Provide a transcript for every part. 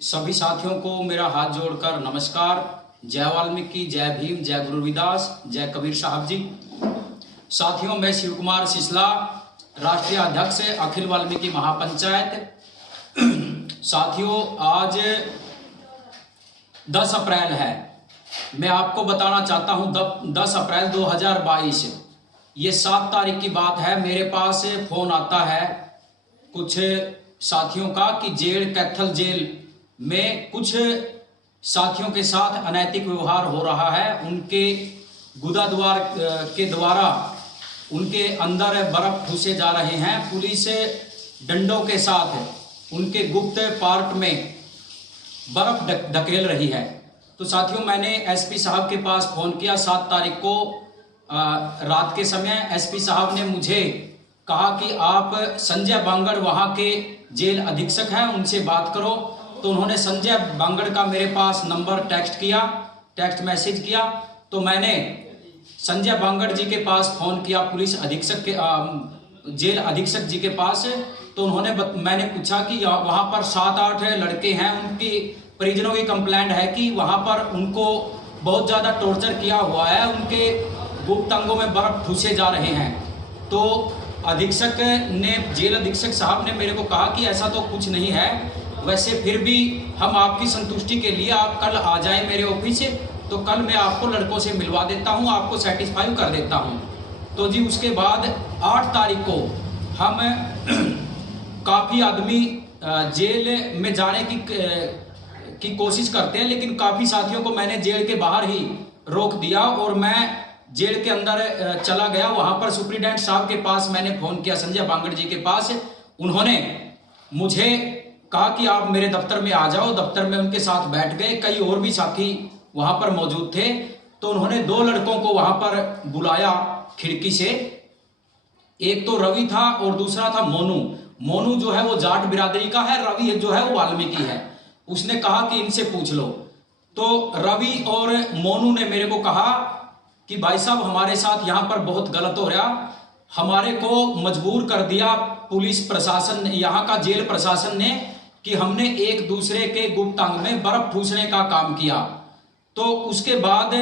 सभी साथियों को मेरा हाथ जोड़कर नमस्कार। जय वाल्मीकि, जय भीम, जय गुरु रविदास, जय कबीर साहब जी। साथियों, मैं शिव कुमार सिसला, राष्ट्रीय अध्यक्ष अखिल वाल्मीकि महापंचायत। साथियों, आज 10 अप्रैल है। मैं आपको बताना चाहता हूं 10 अप्रैल 2022, ये 7 तारीख की बात है। मेरे पास फोन आता है कुछ साथियों का कि कैथल जेल में कुछ साथियों के साथ अनैतिक व्यवहार हो रहा है। उनके गुदाद्वार के द्वारा उनके अंदर बर्फ ठूसे जा रहे हैं। पुलिस डंडों के साथ उनके गुप्त पार्ट में बर्फ धकेल रही है। तो साथियों, मैंने एसपी साहब के पास फोन किया 7 तारीख को रात के समय। एसपी साहब ने मुझे कहा कि आप संजय बांगड़ वहां के जेल अधीक्षक हैं, उनसे बात करो। तो उन्होंने संजय बांगड़ का मेरे पास नंबर टेक्स्ट मैसेज किया। तो मैंने संजय बांगड़ जी के पास फोन किया, पुलिस अधीक्षक के जेल अधीक्षक जी के पास। तो मैंने पूछा कि वहां पर 7-8 लड़के हैं, उनकी परिजनों की कंप्लेंट है कि वहां पर उनको बहुत ज्यादा टॉर्चर किया हुआ है, उनके गुप्त अंगों में बर्फ ठूसे जा रहे हैं। तो जेल अधीक्षक साहब ने मेरे को कहा कि ऐसा तो कुछ नहीं है, वैसे फिर भी हम आपकी संतुष्टि के लिए आप कल आ जाएं मेरे ऑफिस से, तो कल मैं आपको लड़कों से मिलवा देता हूं, आपको सेटिस्फाई कर देता हूं। तो जी उसके बाद 8 तारीख को हम काफ़ी आदमी जेल में जाने की कोशिश करते हैं, लेकिन काफ़ी साथियों को मैंने जेल के बाहर ही रोक दिया और मैं जेल के अंदर चला गया। वहां पर सुप्रीडेंट साहब के पास मैंने फोन किया, संजय बांगड़ जी के पास। उन्होंने मुझे कहा कि आप मेरे दफ्तर में आ जाओ। दफ्तर में उनके साथ बैठ गए। कई और भी साथी वहां पर मौजूद थे। तो उन्होंने 2 लड़कों को वहां पर बुलाया खिड़की से। एक तो रवि था और दूसरा था मोनू जो है वो जाट बिरादरी का है, रवि जो है वो वाल्मीकि है। उसने कहा कि इनसे पूछ लो। तो रवि और मोनू ने मेरे को कहा कि भाई साहब, हमारे साथ यहाँ पर बहुत गलत हो रहा, हमारे को मजबूर कर दिया पुलिस प्रशासन ने, यहाँ का जेल प्रशासन ने, कि हमने एक दूसरे के गुप्त अंग में बर्फ ठूसने का काम किया। तो उसके बाद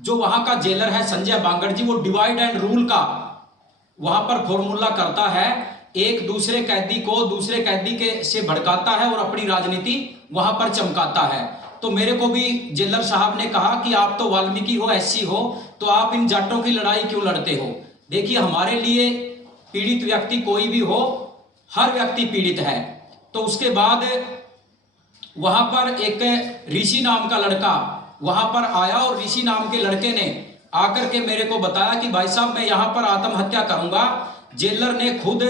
जो वहां का जेलर है संजय बांगड़ जी, वो डिवाइड एंड रूल का वहां पर फॉर्मूला करता है। एक दूसरे कैदी को दूसरे कैदी के से भड़काता है और अपनी राजनीति वहां पर चमकाता है। तो मेरे को भी जेलर साहब ने कहा कि आप तो वाल्मीकि हो, एससी हो, तो आप इन जाटों की लड़ाई क्यों लड़ते हो? देखिए, हमारे लिए पीड़ित व्यक्ति कोई भी हो, हर व्यक्ति पीड़ित है। तो उसके बाद वहां पर एक ऋषि नाम का लड़का वहां पर आया और ऋषि नाम के लड़के ने आकर के मेरे को बताया कि भाई साहब, मैं यहां पर आत्महत्या करूंगा। जेलर ने खुद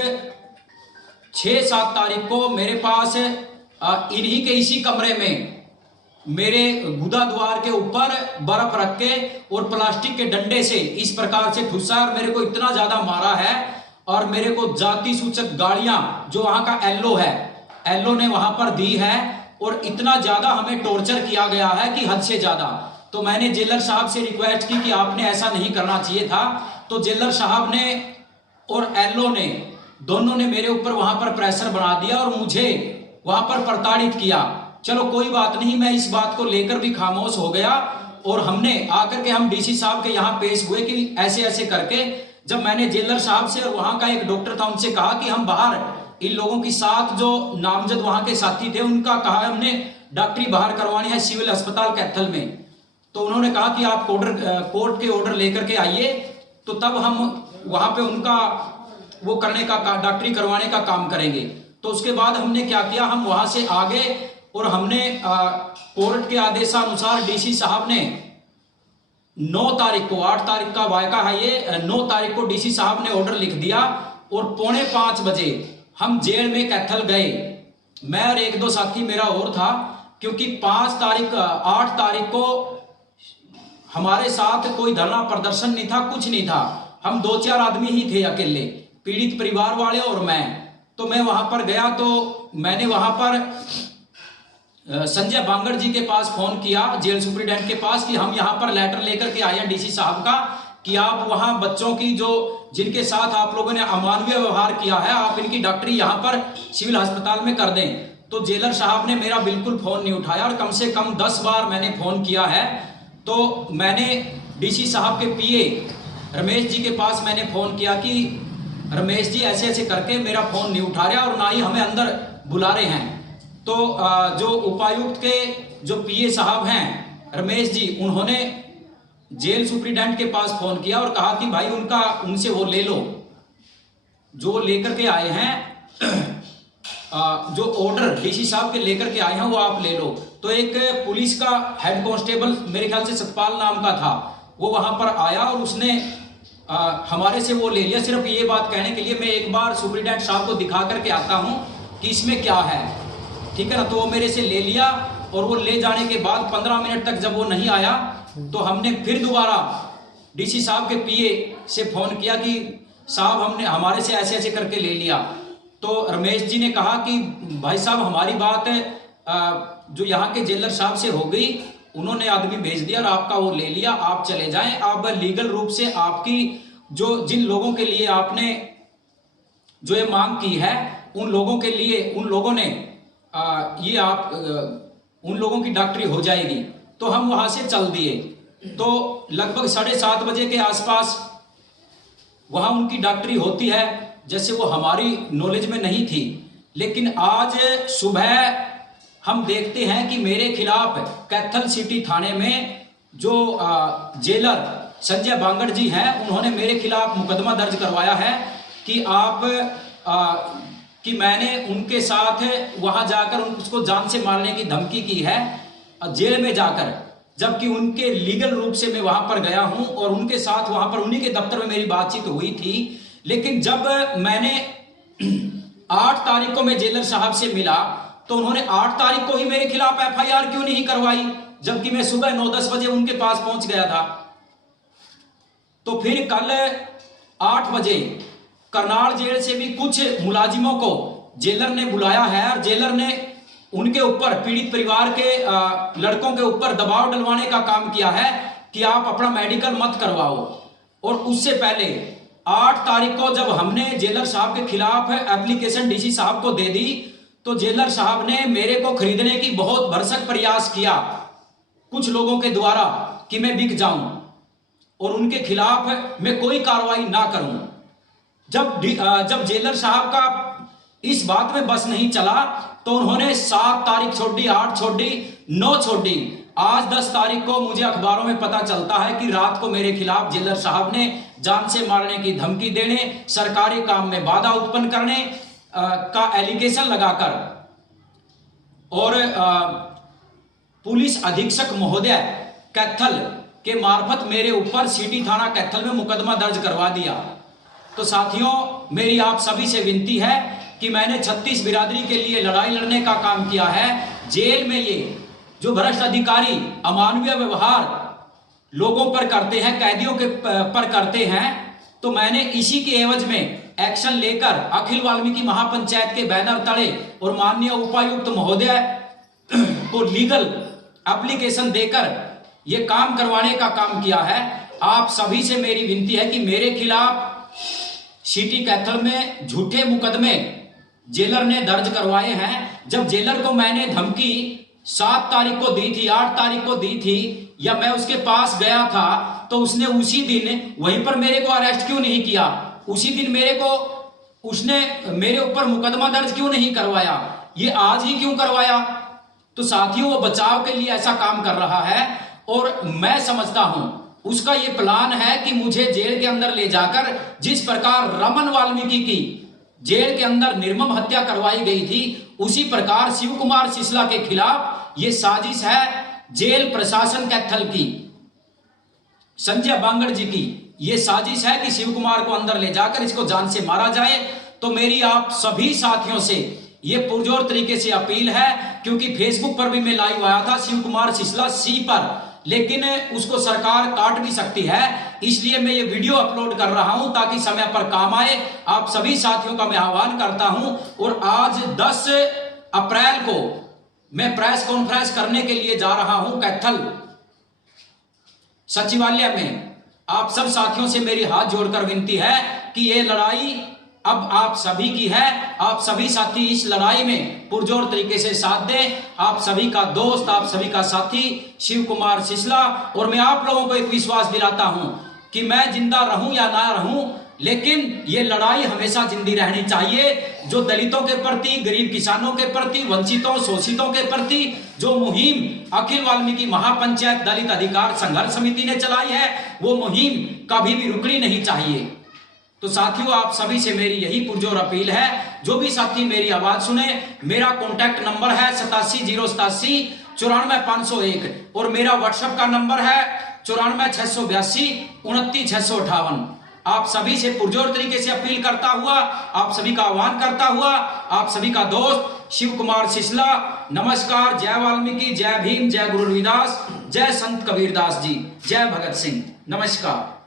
6-7 तारीख को मेरे पास इन्हीं के इसी कमरे में मेरे गुदा द्वार के ऊपर बर्फ रख के और प्लास्टिक के डंडे से इस प्रकार से ठुसा और मेरे को इतना ज्यादा मारा है। और मेरे को जाति सूचक गाड़ियां जो वहां का एलओ ने वहां पर दी है और इतना ज्यादा हमें टॉर्चर किया गया है कि हद से ज्यादा। तो मैंने जेलर साहब से रिक्वेस्ट की कि आपने ऐसा नहीं करना चाहिए था। तो जेलर साहब ने और एलओ ने दोनों ने मेरे ऊपर वहां पर प्रेशर बना दिया और मुझे वहां पर प्रताड़ित किया। चलो कोई बात नहीं, मैं इस बात को लेकर भी खामोश हो गया और हमने आकर के हम डीसी साहब के यहाँ पेश हुए कि ऐसे ऐसे करके। जब मैंने जेलर साहब से और वहां का एक डॉक्टर था उनसे कहा कि हम बाहर इन लोगों की साथ जो नामजद वहां के साथी थे उनका कहा हमने डॉक्टरी बाहर करवानी है सिविल अस्पताल कैथल में। तो उन्होंने कहा कि आप कोर्ट के ऑर्डर लेकर के आइए, तो तब हम वहां पे उनका वो करने का डॉक्टरी करवाने का काम करेंगे। तो उसके बाद हमने क्या किया, हम वहां से आगे और हमने कोर्ट के आदेशानुसार डीसी साहब ने 9 तारीख को, 8 तारीख का वायका है ये, 9 तारीख को डीसी साहब ने ऑर्डर लिख दिया और 4:45 बजे हम जेल में कैथल गए। मैं और 1-2 साथी मेरा और था, क्योंकि 8 तारीख को हमारे साथ कोई धरना प्रदर्शन नहीं था, कुछ नहीं था। हम 2-4 आदमी ही थे अकेले, पीड़ित परिवार वाले और मैं। तो मैं वहां पर गया तो मैंने वहां पर संजय बांगड़ जी के पास फोन किया, जेल सुप्रीडेंट के पास, कि हम यहाँ पर लेटर लेकर के आए हैं डीसी साहब का कि आप वहां बच्चों की जिनके साथ आप लोगों ने अमानवीय व्यवहार किया है, आप इनकी डॉक्टरी यहाँ पर सिविल अस्पताल में कर दें। तो जेलर साहब ने मेरा बिल्कुल फ़ोन नहीं उठाया और कम से कम 10 बार मैंने फ़ोन किया है। तो मैंने डीसी साहब के पीए रमेश जी के पास मैंने फ़ोन किया कि रमेश जी ऐसे ऐसे करके मेरा फ़ोन नहीं उठा रहे और ना ही हमें अंदर बुला रहे हैं। तो जो उपायुक्त के जो पीए साहब हैं रमेश जी, उन्होंने जेल सुप्रिटेंडेंट के पास फ़ोन किया और कहा कि भाई उनसे वो ले लो जो लेकर के आए हैं, जो ऑर्डर डीसी साहब के लेकर के आए हैं वो आप ले लो। तो एक पुलिस का हेड कांस्टेबल मेरे ख्याल से सतपाल नाम का था, वो वहां पर आया और उसने हमारे से वो ले लिया। सिर्फ ये बात कहने के लिए मैं एक बार सुप्रिटेंडेंट साहब को दिखा करके आता हूं कि इसमें क्या है, ठीक है ना। तो वो मेरे से ले लिया और वो ले जाने के बाद 15 मिनट तक जब वो नहीं आया तो हमने फिर दोबारा डीसी साहब के पीए से फोन किया कि साहब हमने हमारे से ऐसे ऐसे करके ले लिया। तो रमेश जी ने कहा कि भाई साहब हमारी बात जो यहाँ के जेलर साहब से हो गई, उन्होंने आदमी भेज दिया और आपका वो ले लिया, आप चले जाएं। अब लीगल रूप से आपकी जो जिन लोगों के लिए आपने जो ये मांग की है उन लोगों के लिए उन लोगों ने उन लोगों की डॉक्टरी हो जाएगी। तो हम वहां से चल दिए। तो लगभग 7:30 बजे के आसपास वहां उनकी डॉक्टरी होती है, जैसे वो हमारी नॉलेज में नहीं थी। लेकिन आज सुबह हम देखते हैं कि मेरे खिलाफ कैथल सिटी थाने में जो जेलर संजय बांगड़ जी हैं, उन्होंने मेरे खिलाफ मुकदमा दर्ज करवाया है कि मैंने उनके साथ वहां जाकर उसको जान से मारने की धमकी की है जेल में जाकर, जबकि उनके लीगल रूप से मैं वहां पर गया हूं और उनके साथ वहां पर उन्हीं के दफ्तर में मेरी बातचीत हुई थी। लेकिन जब मैंने 8 तारीख को मैं जेलर साहब से मिला तो उन्होंने 8 तारीख को ही मेरे खिलाफ FIR क्यों नहीं करवाई, जबकि मैं सुबह 9-10 बजे उनके पास पहुंच गया था। तो फिर कल 8 बजे करनाल जेल से भी कुछ मुलाजिमों को जेलर ने बुलाया है और जेलर ने उनके ऊपर पीड़ित परिवार के लड़कों के ऊपर दबाव डलवाने का काम किया है कि आप अपना मेडिकल मत करवाओ। और उससे पहले 8 तारीख को जब हमने जेलर साहब के खिलाफ एप्लीकेशन डीसी साहब को दे दी तो जेलर साहब ने मेरे को खरीदने की बहुत भरसक प्रयास किया कुछ लोगों के द्वारा कि मैं बिक जाऊं और उनके खिलाफ मैं कोई कार्रवाई ना करूं। जब जेलर साहब का इस बात में बस नहीं चला तो उन्होंने 7 तारीख छोड़ी, 8 छोड़ी, 9 छोड़ी। आज 10 तारीख को मुझे अखबारों में पता चलता है कि रात को मेरे खिलाफ जेलर साहब ने जान से मारने की धमकी देने, सरकारी काम में बाधा उत्पन्न करने का एलिगेशन लगाकर और पुलिस अधीक्षक महोदय कैथल के मार्फत मेरे ऊपर सिटी थाना कैथल में मुकदमा दर्ज करवा दिया। तो साथियों, मेरी आप सभी से विनती है कि मैंने 36 बिरादरी के लिए लड़ाई लड़ने का काम किया है। जेल में ये जो भ्रष्ट अधिकारी अमानवीय व्यवहार लोगों पर करते हैं, कैदियों के पर करते हैं, तो मैंने इसी के एवज में एक्शन लेकर अखिल वाल्मीकि महापंचायत के बैनर तले और माननीय उपायुक्त महोदय को लीगल एप्लीकेशन देकर ये काम करवाने का काम किया है। आप सभी से मेरी विनती है कि मेरे खिलाफ सिटी कैथल में झूठे मुकदमे जेलर ने दर्ज करवाए हैं। जब जेलर को मैंने धमकी 7 तारीख को दी थी, 8 तारीख को दी थी, या मैं उसके पास गया था, तो उसने उसी दिन वहीं पर मेरे को अरेस्ट क्यों नहीं किया? उसी दिन उसने मेरे ऊपर मुकदमा दर्ज क्यों नहीं करवाया? ये आज ही क्यों करवाया? तो साथियों, वो बचाव के लिए ऐसा काम कर रहा है और मैं समझता हूं उसका ये प्लान है कि मुझे जेल के अंदर ले जाकर जिस प्रकार रमन वाल्मीकि की जेल के अंदर निर्मम हत्या करवाई गई थी, उसी प्रकार शिव कुमार सिसला के खिलाफ ये साजिश है जेल प्रशासन कैथल की, संजय बांगड़ जी की। ये साजिश है कि शिव कुमार को अंदर ले जाकर इसको जान से मारा जाए। तो मेरी आप सभी साथियों से ये पुरजोर तरीके से अपील है, क्योंकि फेसबुक पर भी मैं लाइव आया था शिव कुमार सिसला सी पर, लेकिन उसको सरकार काट भी सकती है, इसलिए मैं ये वीडियो अपलोड कर रहा हूं ताकि समय पर काम आए। आप सभी साथियों का मैं आह्वान करता हूं। और आज 10 अप्रैल को मैं प्रेस कॉन्फ्रेंस करने के लिए जा रहा हूं कैथल सचिवालय में। आप सब साथियों से मेरी हाथ जोड़कर विनती है कि ये लड़ाई अब आप सभी की है। आप सभी साथी इस लड़ाई में पुरजोर तरीके से साथ दें। आप सभी का दोस्त, आप सभी का साथी शिव कुमार सिसला। और मैं आप लोगों को एक विश्वास दिलाता हूं कि मैं जिंदा रहूं या ना रहूं, लेकिन ये लड़ाई हमेशा जिंदी रहनी चाहिए। जो दलितों के प्रति, गरीब किसानों के प्रति, वंचितों शोषितों के प्रति जो मुहिम अखिल वाल्मीकि महापंचायत दलित अधिकार संघर्ष समिति ने चलाई है, वो मुहिम कभी भी रुकनी नहीं चाहिए। तो साथियों, आप सभी से मेरी यही पुरजोर अपील है, जो भी साथी मेरी आवाज सुने, मेरा कॉन्टैक्ट नंबर है 8707 94501 और मेरा व्हाट्सएप का नंबर है 94 682 29 658। आप सभी से पुरजोर तरीके से अपील करता हुआ, आप सभी का आह्वान करता हुआ, आप सभी का दोस्त शिव कुमार सिसला। नमस्कार। जय वाल्मीकि, जय भीम, जय गुरु रविदास, जय संत कबीरदास जी, जय भगत सिंह। नमस्कार।